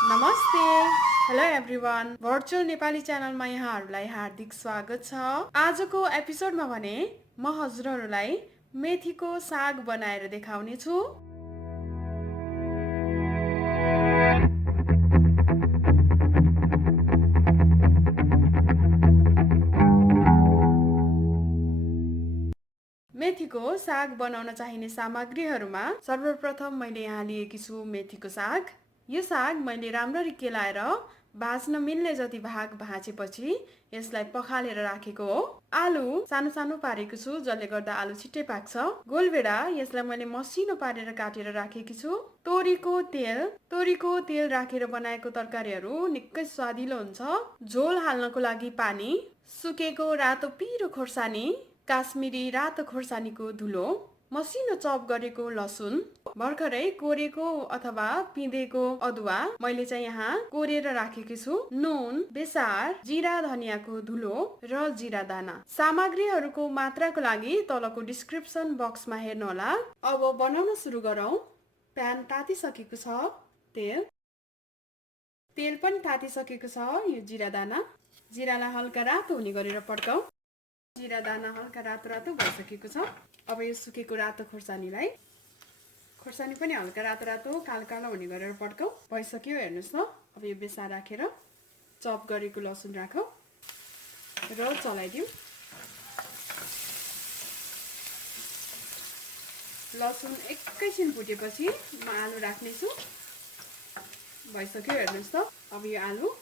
नमस्ते hello everyone virtual Nepali च्यानलमा यहाँहरूलाई हार्दिक स्वागत छ। आजको एपिसोडमा भने म हजुरहरूलाई मेथीको साग बनाएर देखाउने छु। मेथीको साग बनाउन चाहिने सामग्रीहरूमा सर्वप्रथम मैले यहाँ लिएकी छु मेथीको साग। यो साग मैले राम्ररी केलाएर भाज्न मिल्ने जति भाग भाँचेपछि यसलाई पखालेर राखेको हो। आलु सानो सानो पारेको छु जसले गर्दा आलु छिट्टै पाक्छ। गोलभेडा यसलाई मैले मसिनो पारेर काटेर राखेकी छु। तोरीको तेल राखेर बनाएको तरकारीहरू निकै स्वादिलो हुन्छ। झोल हाल्नको लागि पानी, सुकेको रातो पिरो खोर्सानी, काश्मिरी रातो खोर्सानीको धुलो, मसिनो चप गरेको लसुन, भर्खरै कोरेको अथवा पिँधेको अदुवा मैले चाहिँ यहाँ कोरेर राखेकी छु, नुन, बेसार, जिरा धनियाको धुलो र जिरा दाना। सामग्रीहरूको मात्राको लागि तलको डिस्क्रिप्सन बक्समा हेर्नुहोला। अब बनाउन सुरु गरौँ। प्यान तातिसकेको छ। तेल पनि तातिसकेको छ। यो जिरा दाना, जिरालाई हल्का रातो हुने गरेर पड्काऊ। जिरा दाना हल्का रातो रातो भइसकेको छ। अब यो सुकेको रातो खोर्सानी पनि हल्का रातो रातो कालो कालो हुने गरेर पड्काऊ। भइसक्यो, हेर्नुहोस् न। अब यो बेसार राखेर चप गरेको लसुन राखौ र चलाइदिऊ। लसुन एकैछिन फुटेपछि म आलु राख्नेछु। भइसक्यो, हेर्नुहोस् त। अब यो आलु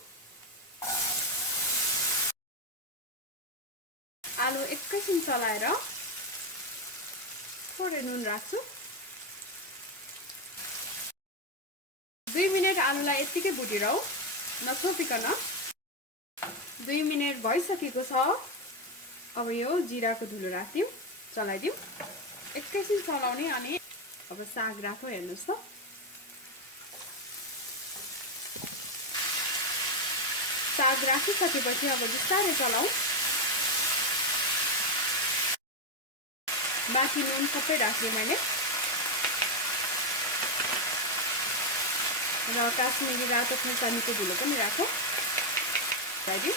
एकैछिन चलाएर थोरै नुन राख्छु। 2 मिनट आलुलाई यत्तिकै भुटिरहौ, नछोपिकन। 2 मिनट भइसकेको छ। अब यो जिराको धुलो राखिदिऊ, चलाइदिऊ। एकैछिन चलाउने अनि अब साग राखौ, हेर्नुहोस् त। साग राखिसकेपछि अब बिस्तारै चलाऊ। बाँकी नुन सबै राखेँ मैले र काश्मिरी रातो खोर्सानीको धुलो पनि राखौँ। चलाइदिऊ,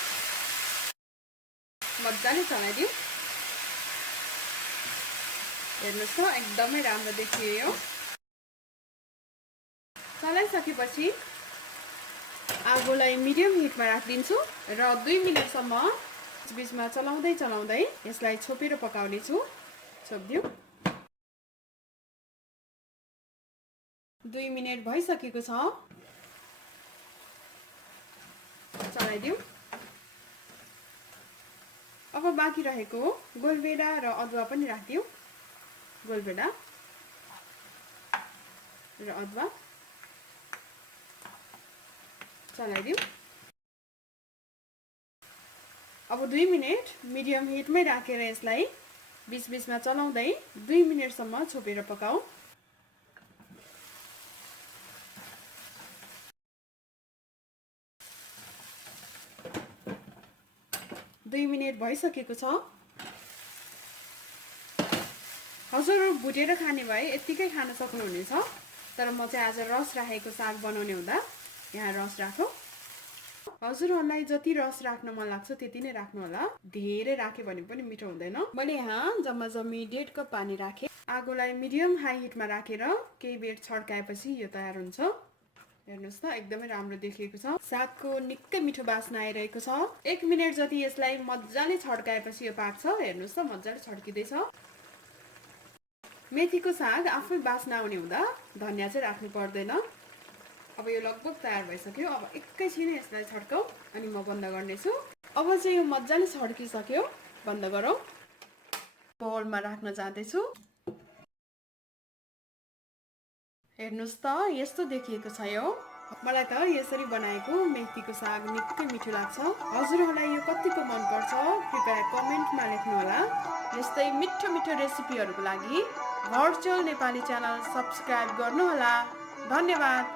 मजाले चलाइदिऊ। हेर्नुहोस् त, एकदमै राम्रो देखियो यो। चलाइसकेपछि आगोलाई मिडियम हिटमा राखिदिन्छु र 2 मिनटसम्म बिचमा चलाउँदै यसलाई छोपेर पकाउने छु। छोपिदिऊ। 2 मिनट भइसकेको छ। चलाइदिऊ। अब बाँकी रहेको गोलभेडा र अदुवा पनि राखिदिऊ। गोलभेडा र अदुवा चलाइदिऊ। अब 2 मिनट मिडियम हिटमै राखेर यसलाई बीचमा चलाउँदै 2 मिनटसम्म छोपेर पकाऊ। 2 मिनट भइसकेको छ। हजुर भुटेर खाने भए यत्तिकै खान सक्नुहुनेछ, तर म चाहिँ आज रस राखेको साग बनाउने हुँदा यहाँ रस राखौ। हजुरहरूलाई जति रस राख्न मन लाग्छ त्यति नै राख्नु होला। धेरै राखे भने पनि मिठो हुँदैन। मैले यहाँ जम्मी 1.5 कप पानी राखेँ। आगोलाई मिडियम हाई हिटमा राखेर केही बेर छड्काएपछि यो तयार हुन्छ। हेर्नुहोस् त, एकदमै राम्रो देखिएको छ। सागको निकै मिठो बास्ना आइरहेको छ। 1 मिनट जति यसलाई मजाले छड्काएपछि यो पाक्छ। हेर्नुहोस् त, मजाले छड्किँदैछ। मेथीको साग आफै बास्ना आउने हुँदा धनिया चाहिँ राख्नु पर्दैन। अब यो लगभग तयार भइसक्यो। अब एकैछिन यसलाई छड्काऊ अनि म बन्द गर्नेछु। अब चाहिँ यो मजाले छड्किसक्यो, बन्द गरौँ। बोलमा राख्न जाँदैछु। हेर्नुहोस् त, यस्तो देखिएको छ यो। मलाई त यसरी बनाएको मेथीको साग निकै मिठो लाग्छ। हजुरहरूलाई यो कतिको मनपर्छ कृपया कमेन्टमा लेख्नुहोला। यस्तै मिठो रेसिपीहरूको लागि भर्चुअल नेपाली च्यानल सब्स्क्राइब गर्नुहोला। धन्यवाद।